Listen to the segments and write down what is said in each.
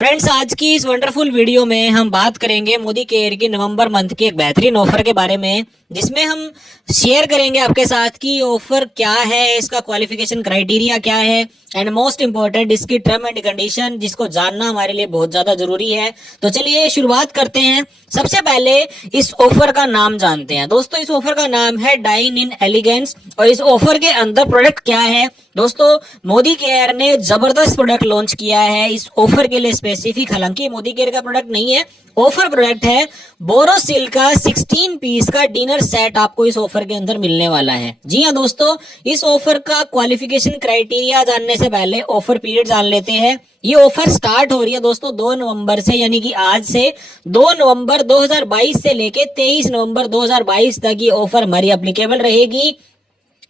Friends, आज की इस वंडरफुल वीडियो में हम बात करेंगे मोदी केयर की नवंबर मंथ की एक बेहतरीन ऑफर के बारे में, जिसमें हम शेयर करेंगे आपके साथ कि ऑफर क्या है, इसका क्वालिफिकेशन क्राइटेरिया क्या है एंड मोस्ट इंपॉर्टेंट इसकी टर्म एंड कंडीशन, जिसको जानना हमारे लिए बहुत ज्यादा जरूरी है। तो चलिए शुरुआत करते हैं। सबसे पहले इस ऑफर का नाम जानते हैं। दोस्तों, इस ऑफर का नाम है डाइन इन एलिगेंस। और इस ऑफर के अंदर प्रोडक्ट क्या है दोस्तों, मोदी केयर ने जबरदस्त प्रोडक्ट लॉन्च किया है इस ऑफर के लिए स्पेसिफिक। हालांकि मोदी केयर का प्रोडक्ट नहीं है, ऑफर प्रोडक्ट है। बोरोसिल का 16 पीस का डिनर सेट आपको इस ऑफर के अंदर मिलने वाला है। जी हाँ दोस्तों, इस ऑफर का क्वालिफिकेशन क्राइटेरिया जानने से पहले ऑफर पीरियड जान लेते हैं। ये ऑफर स्टार्ट हो रही है दोस्तों 2 नवंबर से, यानी कि आज से 2 नवंबर 2022 से लेके 23 नवंबर 2022 तक ये ऑफर हमारी एप्लीकेबल रहेगी।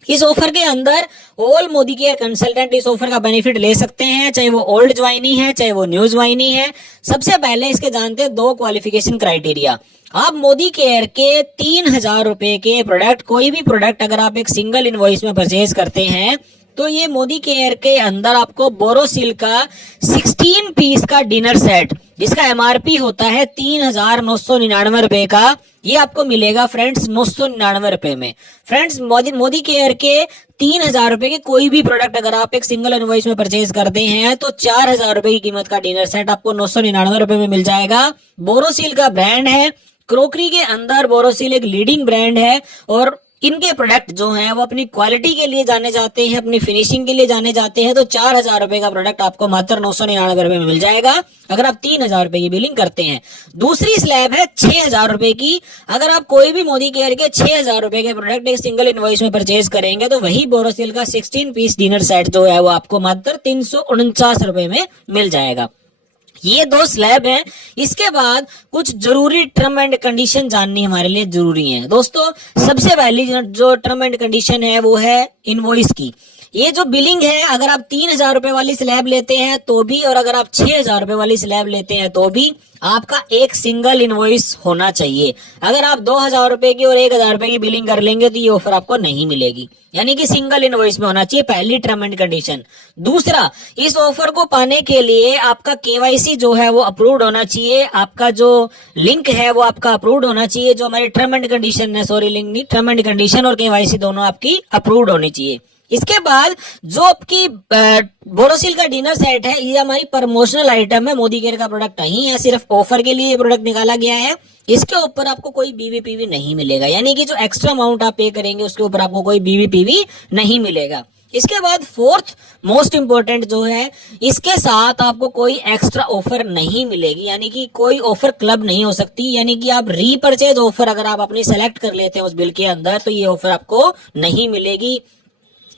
इस ऑफर के अंदर ऑल मोदी केयर कंसल्टेंट इस ऑफर का बेनिफिट ले सकते हैं, चाहे वो ओल्ड ज्वाइनी है चाहे वो न्यू ज्वाइनी है। सबसे पहले इसके जानते हैं 2 क्वालिफिकेशन क्राइटेरिया। आप मोदी केयर के 3000 रुपए के प्रोडक्ट, कोई भी प्रोडक्ट अगर आप एक सिंगल इनवॉइस में परचेज करते हैं तो ये मोदी केयर के अंदर आपको बोरोसिल का 16 पीस का डिनर सेट, जिसका एमआरपी होता है 3999 रुपए का, ये आपको मिलेगा फ्रेंड्स 999 रुपए में। फ्रेंड्स, मोदी केयर के 3000 रुपए के कोई भी प्रोडक्ट अगर आप एक सिंगल इनवॉइस में परचेज करते हैं तो 4000 रुपए की कीमत का डिनर सेट आपको 999 रुपए में मिल जाएगा। बोरोसिल का ब्रांड है, क्रोकरी के अंदर बोरोसिल एक लीडिंग ब्रांड है और इनके प्रोडक्ट जो हैं वो अपनी क्वालिटी के लिए जाने जाते हैं, अपनी फिनिशिंग के लिए जाने जाते हैं। तो 4000 रुपए का प्रोडक्ट आपको मात्र 999 रुपए में मिल जाएगा अगर आप 3000 रुपए की बिलिंग करते हैं। दूसरी स्लैब है 6000 रुपए की। अगर आप कोई भी मोदी केयर के 6000 रुपए के प्रोडक्ट एक सिंगल इनवॉइस में परचेज करेंगे तो वही बोरोसिल का 16 पीस डिनर सेट जो है वो आपको मात्र 349 रुपए में मिल जाएगा। ये 2 स्लैब हैं। इसके बाद कुछ जरूरी टर्म एंड कंडीशन जाननी हमारे लिए जरूरी है दोस्तों। सबसे पहली जो टर्म एंड कंडीशन है वो है इनवॉइस की। ये जो बिलिंग है, अगर आप 3000 रुपए वाली स्लैब लेते हैं तो भी और अगर आप 6000 रुपए वाली स्लैब लेते हैं तो भी आपका एक सिंगल इनवॉइस होना चाहिए। अगर आप 2000 रुपए की और 1000 रुपए की बिलिंग कर लेंगे तो ये ऑफर आपको नहीं मिलेगी, यानी कि सिंगल इनवॉइस में होना चाहिए, पहली टर्म एंड कंडीशन। दूसरा, इस ऑफर को पाने के लिए आपका केवाईसी जो है वो अप्रूव्ड होना चाहिए, आपका जो लिंक है वो आपका अप्रूव्ड होना चाहिए। जो हमारी टर्म एंड कंडीशन है, सॉरी लिंक नहीं, टर्म एंड कंडीशन और केवाईसी दोनों आपकी अप्रूव्ड होनी चाहिए। इसके बाद जो आपकी बोरोसिल का डिनर सेट है, ये हमारी प्रमोशनल आइटम है, मोदी केयर का प्रोडक्ट नहीं है, सिर्फ ऑफर के लिए ये प्रोडक्ट निकाला गया है। इसके ऊपर आपको कोई बीवीपीवी नहीं मिलेगा, यानी कि जो एक्स्ट्रा अमाउंट आप पे करेंगे उसके ऊपर आपको कोई बीवीपीवी नहीं मिलेगा। इसके बाद फोर्थ मोस्ट इंपोर्टेंट जो है, इसके साथ आपको कोई एक्स्ट्रा ऑफर नहीं मिलेगी, यानी कि कोई ऑफर क्लब नहीं हो सकती, यानी कि आप रीपरचेज ऑफर अगर आप अपनी सेलेक्ट कर लेते हैं उस बिल के अंदर तो ये ऑफर आपको नहीं मिलेगी।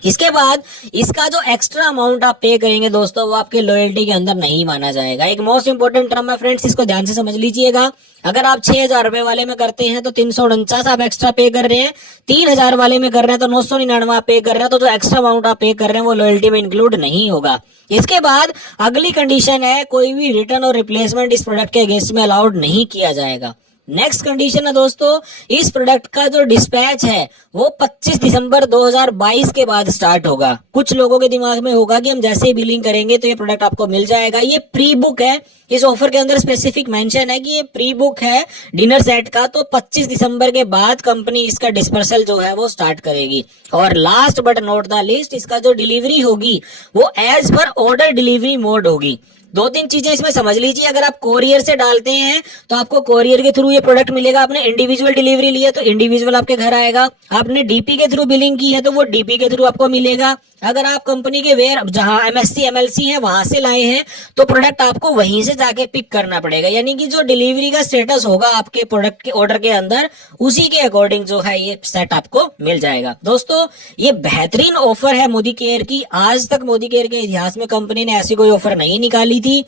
इसके बाद इसका जो एक्स्ट्रा अमाउंट आप पे करेंगे दोस्तों वो आपके लॉयल्टी के अंदर नहीं माना जाएगा। एक मोस्ट इंपोर्टेंट टर्म है फ्रेंड्स, इसको ध्यान से समझ लीजिएगा। अगर आप 6000 रुपए वाले में करते हैं तो 349 आप एक्स्ट्रा पे कर रहे हैं, 3000 वाले में कर रहे हैं तो 999 आप पे कर रहे हैं, तो जो एक्स्ट्रा अमाउंट आप पे कर रहे हैं वो लॉयल्टी में इंक्लूड नहीं होगा। इसके बाद अगली कंडीशन है, कोई भी रिटर्न और रिप्लेसमेंट इस प्रोडक्ट के अगेंस्ट में अलाउड नहीं किया जाएगा। नेक्स्ट कंडीशन है दोस्तों, इस प्रोडक्ट का जो डिस्पैच है वो 25 दिसंबर 2022 के बाद स्टार्ट होगा। कुछ लोगों के दिमाग में होगा कि हम जैसे ही बिलिंग करेंगे तो ये प्रोडक्ट आपको मिल जाएगा। ये प्री बुक है, इस ऑफर के अंदर स्पेसिफिक मेंशन है कि ये प्री बुक है डिनर सेट का, तो 25 दिसंबर के बाद कंपनी इसका डिस्पर्सल जो है वो स्टार्ट करेगी। और last but not the least, इसका जो डिलीवरी होगी वो as per order delivery mode होगी। 2-3 चीजें इसमें समझ लीजिए। अगर आप कोरियर से डालते हैं तो आपको कोरियर के थ्रू ये प्रोडक्ट मिलेगा। आपने इंडिविजुअल डिलीवरी ली है तो इंडिविजुअल आपके घर आएगा। आपने डीपी के थ्रू बिलिंग की है तो वो डीपी के थ्रू आपको मिलेगा। अगर आप कंपनी के वेयर जहां एमएससी एमएलसी है वहां से लाए हैं तो प्रोडक्ट आपको वहीं से जाके पिक करना पड़ेगा, यानी कि जो डिलीवरी का स्टेटस होगा आपके प्रोडक्ट के ऑर्डर के अंदर उसी के अकॉर्डिंग जो है ये सेट आपको मिल जाएगा। दोस्तों, ये बेहतरीन ऑफर है मोदी केयर की। आज तक मोदी केयर के इतिहास में कंपनी ने ऐसी कोई ऑफर नहीं निकाली थी।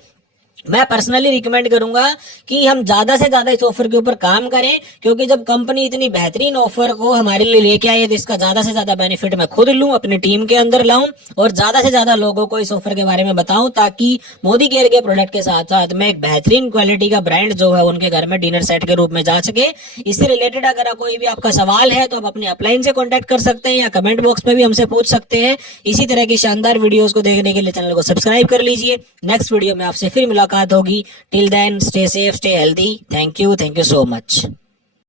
मैं पर्सनली रिकमेंड करूंगा कि हम ज्यादा से ज्यादा इस ऑफर के ऊपर काम करें, क्योंकि जब कंपनी इतनी बेहतरीन ऑफर को हमारे लिए लेके आई है तो इसका ज्यादा से ज्यादा बेनिफिट मैं खुद लूं, अपनी टीम के अंदर लाऊं और ज्यादा से ज्यादा लोगों को इस ऑफर के बारे में बताऊं, ताकि मोदी केयर के प्रोडक्ट के साथ साथ में एक बेहतरीन क्वालिटी का ब्रांड जो है उनके घर में डिनर सेट के रूप में जा सके। इससे रिलेटेड अगर कोई भी आपका सवाल है तो आप अपने अपलाइन से कॉन्टेक्ट कर सकते हैं या कमेंट बॉक्स में भी हमसे पूछ सकते हैं। इसी तरह की शानदार वीडियोज को देखने के लिए चैनल को सब्सक्राइब कर लीजिए। नेक्स्ट वीडियो में आपसे फिर मुलाकात मुलाकात होगी। Till then stay safe, stay healthy. Thank you so much.